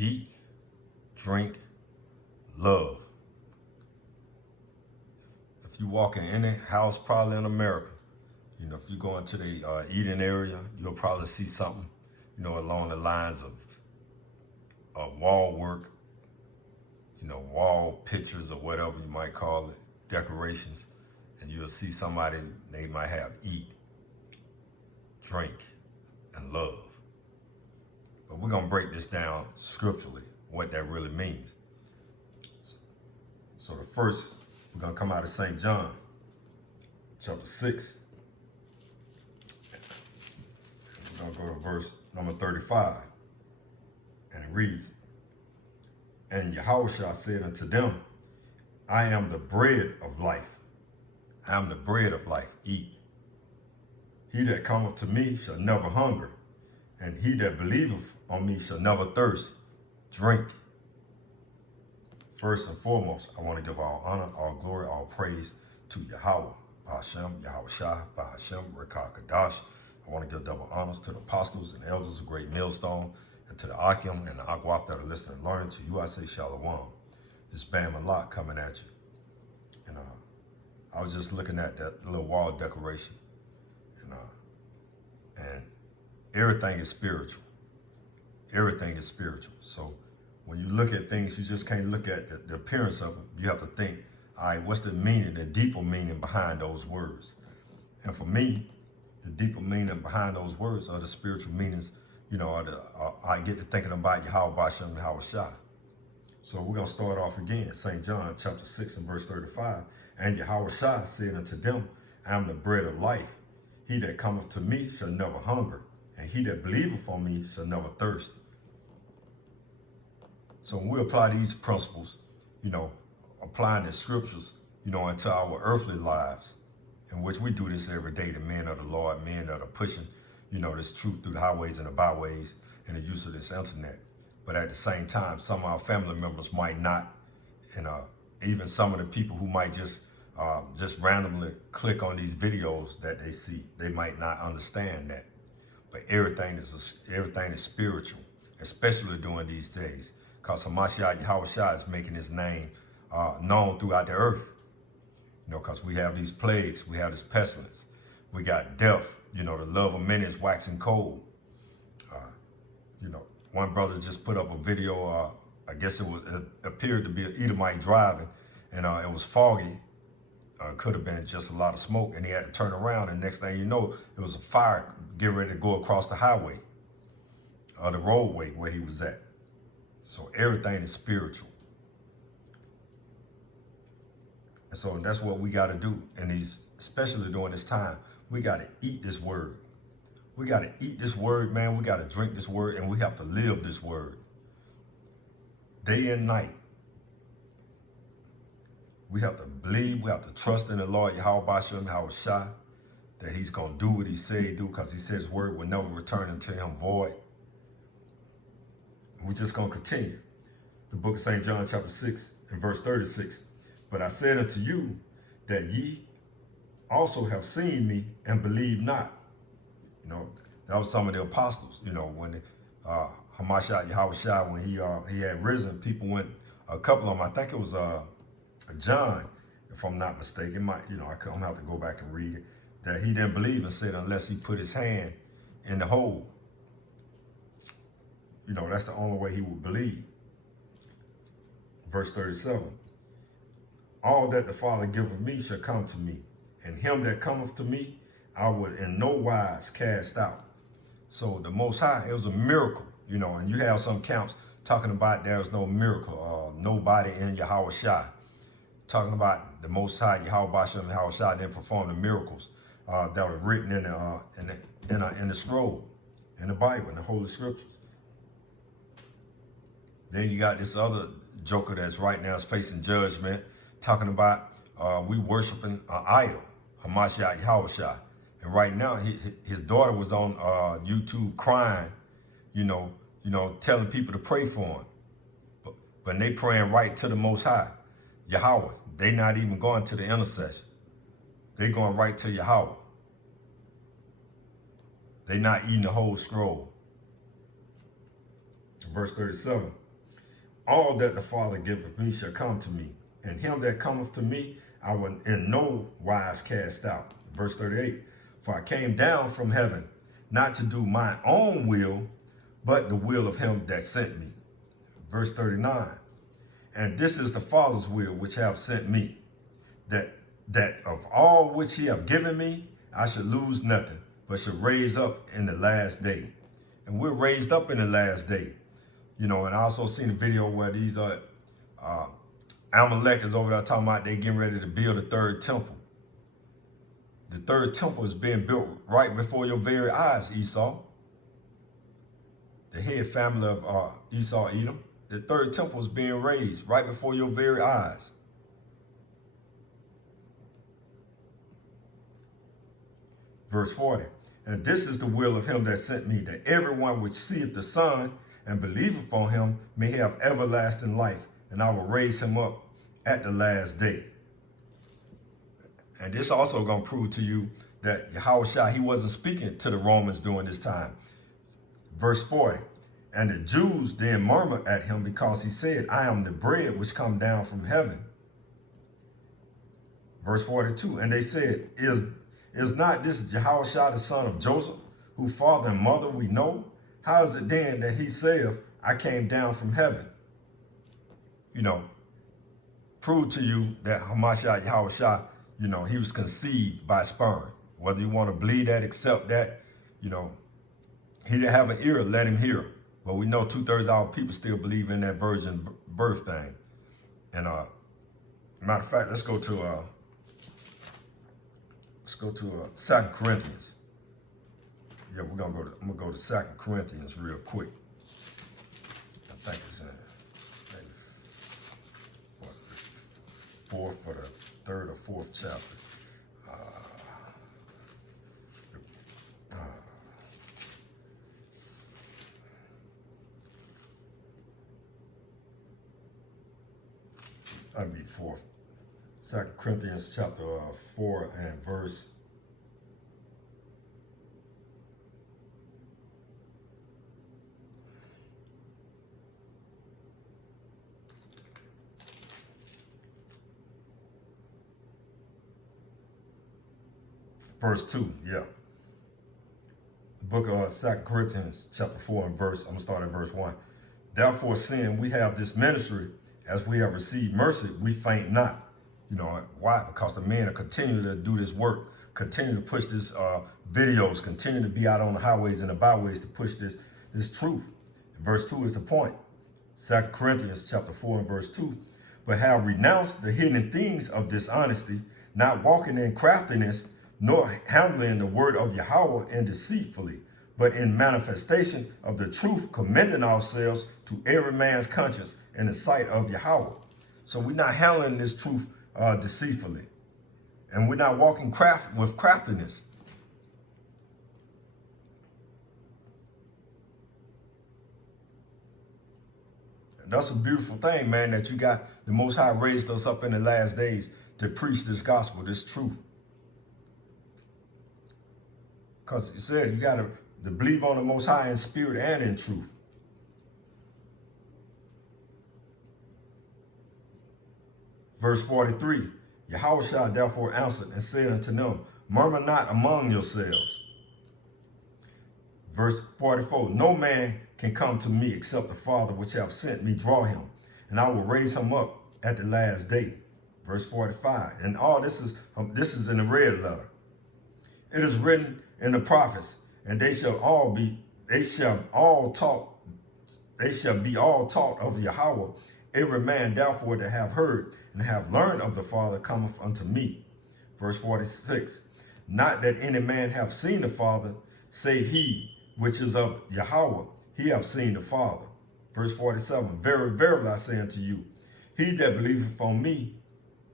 eat, drink, love. If you walk in any house, probably in America, if you go into the eating area, you'll probably see something, along the lines of wall work, wall pictures or whatever you might call it, decorations, and you'll see somebody, they might have eat, drink, and love. But we're going to break this down scripturally, what that really means. So the first, we're going to come out of St. John, chapter 6. We're going to go to verse number 35. And it reads, And Yahushua said unto them, I am the bread of life. I am the bread of life. Eat. He that cometh to me shall never hunger, and he that believeth on me shall never thirst. Drink. First and foremost, I want to give all honor, all glory, all praise to Yahweh, Ba'ashem, Yahushua, Ba'ashem, Rekah Kadash. I want to give double honors to the apostles and elders of Great Millstone, and to the Akim and the Akwaf that are listening and learning. To you I say Shalom. It's Bam and Lot coming at you. And I was just looking at that little wall decoration. And everything is spiritual. Everything is spiritual. So when you look at things, you just can't look at the appearance of them. You have to think, all right, what's the meaning, the deeper meaning behind those words? And for me, the deeper meaning behind those words are the spiritual meanings. I get to thinking about Yahweh Ba'ashem Yahushua. So we're going to start off again. St. John chapter 6 and verse 35. And Yahushua said unto them, I am the bread of life. He that cometh to me shall never hunger, and he that believeth on me shall never thirst. So when we apply these principles, applying the scriptures, into our earthly lives, in which we do this every day, the men of the Lord, men that are pushing, this truth through the highways and the byways and the use of this internet. But at the same time, some of our family members might not, and even some of the people who might just randomly click on these videos that they see, they might not understand that. But everything is spiritual, especially during these days, because Hamashiach Yahushua is making his name known throughout the earth. Because we have these plagues, we have this pestilence, we got death. The love of many is waxing cold. One brother just put up a video. I guess it appeared to be an Edomite driving, and it was foggy. Could have been just a lot of smoke, and he had to turn around, and next thing you know, it was a fire getting ready to go across the highway, the roadway where he was at. So everything is spiritual. And so that's what we got to do, and especially during this time, we got to eat this word. We got to eat this word, man. We got to drink this word, and we have to live this word day and night. We have to believe, we have to trust in the Lord Yahweh Ba'ashem Yahushua, that he's going to do what he said he do, because he said his word will never return unto him void. We're just going to continue. The book of St. John chapter 6 and verse 36. But I said unto you that ye also have seen me and believe not. That was some of the apostles, when Hamashiach Yahushua, when he had risen, people went, a couple of them, I think it was John, if I'm not mistaken, I'm gonna have to go back and read it, that he didn't believe and said unless he put his hand in the hole. That's the only way he would believe. Verse 37. All that the Father giveth me shall come to me, and him that cometh to me I will in no wise cast out. So the Most High, it was a miracle, and you have some camps talking about there's no miracle, nobody in Yahushua. Talking about the Most High, Yahweh Ba'ashem Yahushua didn't perform the miracles that were written in the scroll, in the Bible, in the Holy Scriptures. Then you got this other joker that's right now is facing judgment, talking about we worshiping an idol, Hamashiach Yahushua. And right now, his daughter was on YouTube crying, telling people to pray for him. But they praying right to the Most High, Yahweh. They not even going to the intercession. They going right to Yahweh. They not eating the whole scroll. Verse 37. all that the Father giveth me shall come to me, and him that cometh to me I will in no wise cast out. Verse 38, for I came down from heaven, not to do my own will, but the will of him that sent me. Verse 39, and this is the Father's will which hath sent me, that of all which he hath given me, I should lose nothing, but should raise up in the last day. And we're raised up in the last day. You know, and I also seen a video where these Amalek is over there talking about they getting ready to build a third temple. The third temple is being built right before your very eyes, Esau. The head family of Esau, Edom. The third temple is being raised right before your very eyes. Verse 40, and this is the will of him that sent me, that everyone which seeth the Son and believeth on him may have everlasting life, and I will raise him up at the last day. And this also going to prove to you that Yahushua, he wasn't speaking to the Romans during this time. Verse 40, and the Jews then murmured at him because he said, I am the bread which come down from heaven. Verse 42, and they said, is not this Yahushua the son of Joseph, whose father and mother we know? How is it then that he saith, I came down from heaven? You know, prove to you that Hamashiach Yahushua, you know, he was conceived by sperm. Whether you want to believe that, accept that, you know, he didn't have an ear, let him hear. But we know 2/3 of our people still believe in that virgin birth thing. And matter of fact, let's go to 2 Corinthians. Yeah, I'm gonna go to 2 Corinthians real quick. I think it's in maybe fourth or the third or fourth chapter. I'd be fourth. 2 Corinthians chapter 4 and verse 2, yeah. The book of 2 Corinthians chapter 4 and verse, I'm gonna start at verse 1. Therefore, seeing we have this ministry, as we have received mercy, we faint not. You know, why? Because the men are continuing to do this work, continue to push this videos, continue to be out on the highways and the byways to push this truth. Verse 2 is the point. 2 Corinthians chapter 4 and verse 2. But have renounced the hidden things of dishonesty, not walking in craftiness, nor handling the word of Yahweh in deceitfully, but in manifestation of the truth, commending ourselves to every man's conscience in the sight of Yahweh. So we're not handling this truth deceitfully, and we're not walking with craftiness. And that's a beautiful thing, man, that you got the Most High raised us up in the last days to preach this gospel, this truth. Because he said you got to believe on the Most High in spirit and in truth. Verse 43, Yahushua therefore answered and said unto them, murmur not among yourselves. Verse 44, no man can come to me except the Father which hath sent me draw him, and I will raise him up at the last day. Verse 45, and all this is in the red letter. It is written in the prophets, and they shall be all taught of Yahweh. Every man therefore that have heard and have learned of the Father cometh unto me. Verse 46, not that any man have seen the Father, save he which is of Yahweh, he have seen the Father. Verse 47, very, verily I say unto you, he that believeth on me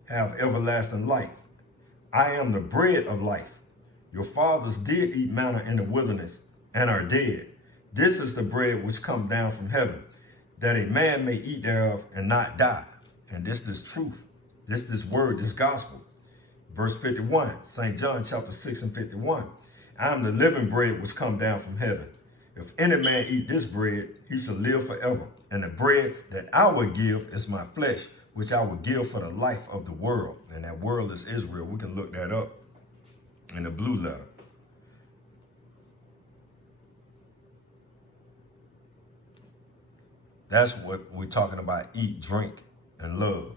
have everlasting life. I am the bread of life. Your fathers did eat manna in the wilderness and are dead. This is the bread which come down from heaven, that a man may eat thereof and not die. And this is truth. This word, this gospel. Verse 51, St. John chapter 6 and 51. I am the living bread which come down from heaven. If any man eat this bread, he shall live forever. And the bread that I will give is my flesh, which I will give for the life of the world. And that world is Israel. We can look that up in the blue letter. That's what we're talking about: eat, drink, and love.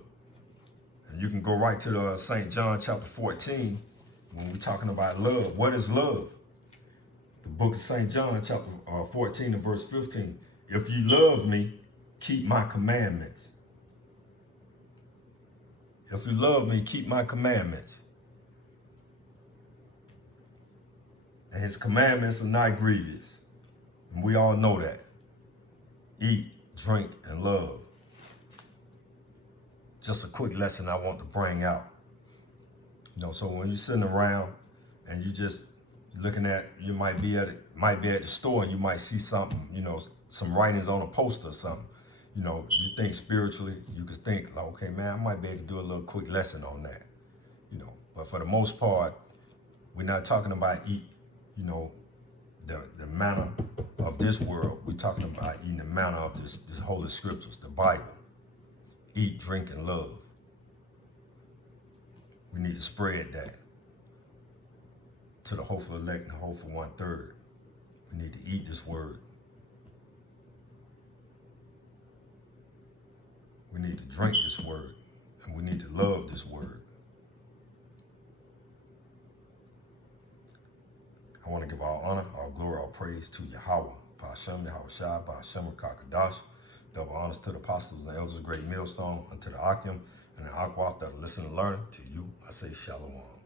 And you can go right to the St. John chapter 14 when we're talking about love. What is love? The book of St. John chapter 14 and verse 15. If you love me, keep my commandments. If you love me, keep my commandments. And his commandments are not grievous. And we all know that. Eat, drink, and love. Just a quick lesson I want to bring out. So when you're sitting around and you just looking at, you might be at the store and you might see something, some writings on a poster or something. You think spiritually, you could think like, okay, man, I might be able to do a little quick lesson on that. But for the most part, we're not talking about eat, the manna of this world. We're talking about eating the manna of this holy scriptures, the Bible. Eat, drink, and love. We need to spread that to the hopeful elect and the hopeful 1/3. We need to eat this word. We need to drink this word. And we need to love this word. I want to give all honor, all glory, all praise to Yahweh, Ba'ashem, Yahweh Shai, Ba'ashem, Kakadash. Double honors to the apostles and elders of Great Millstone, unto the Akim and the Akwaf that are listening and learning. To you, I say Shalom.